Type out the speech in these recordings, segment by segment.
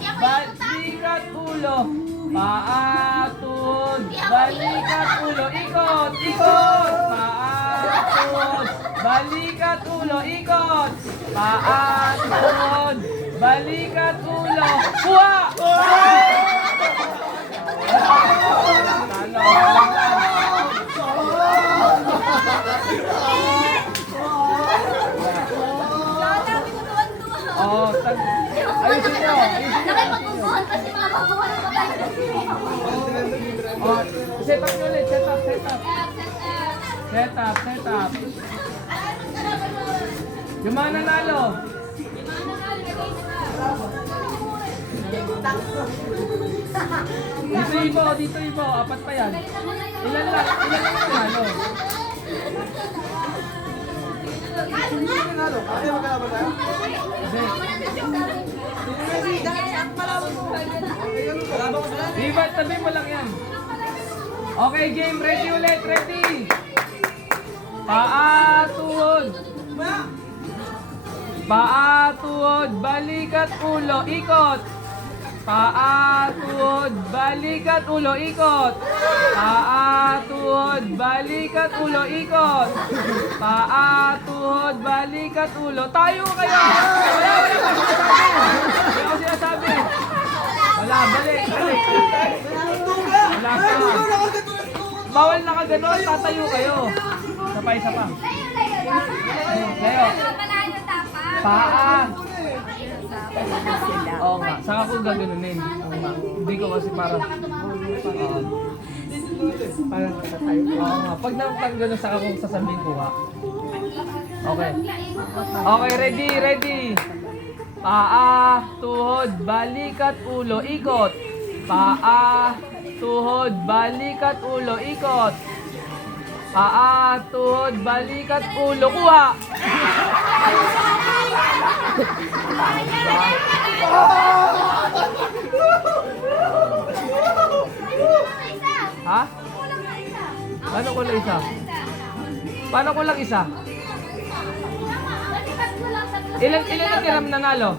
balikat, ulo. Paa, tuhod, balikat, ulo. Ikot, ikot. Paa, tuhod, balikat, ulo. Ikot. Paa, tuhod, balikat, ulo. Kuha! Oh, ayusin nyo, Nakipagbubuhan kasi mga mabuhan ng babae. Oh, set up nyo ulit, set up. Set up. Yung mga nanalo. Dito ibo, apat pa yan. Ilan lang nanalo? Iba, tabi mo lang yan. Okay, game. Ready ulit. Ready. Paa, tuhod. Paa, tuhod. Balikat, ulo. Ikot. Paa, tuhod. Balikat, ulo. Ikot. Paa, tuhod. Balikat, ulo. Ikot. Paa, tuhod. Balikat, ulo. Tayo kayo! Wala ko sinasabi. Wala, balik. Wala ka. Bawal na ka ganon, tatayo kayo. Isa pa. Layo. Paa. Oo nga, saka ko gaganunin. Oo nga. Hindi ko kasi para matatay. Oo nga, pag gano'n saka kong sasabihin ko ha. Okay. Okay, ready. Paa, tuhod, balikat, ulo, ikot. Paa, tuhod, balikat, ulo, ikot. Paa, tuhod, balikat, ulo, kuha. Ha? Paano ko lang isa? Paano ko lang isa? Ilan na tiram nanalo?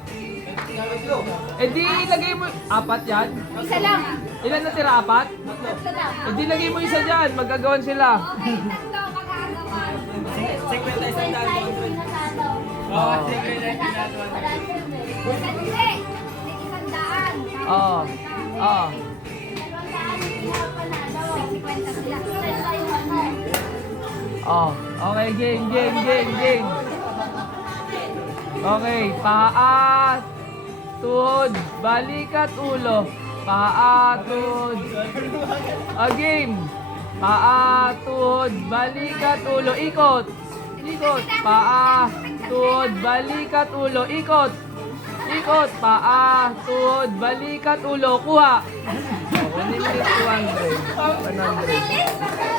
Eh di ilagay mo, apat yan? Isa lang. Ilan na tira, apat? Tatlo lang. Eh di lagay mo isa dyan, magagawan sila. Okay, tatlo magagawan. 50 isang daan, 200. Oo. Oo. Oo. Oh, okay, game. Okay, paa, tuhod, balikat, ulo. Paa, tuhod. Game. Paa, tuhod, balikat, ulo. Ikot. Paa, tuhod, balikat, ulo. Ikot. Paa, tuhod, balikat, ulo. Kuha. 1 minute 200. 100.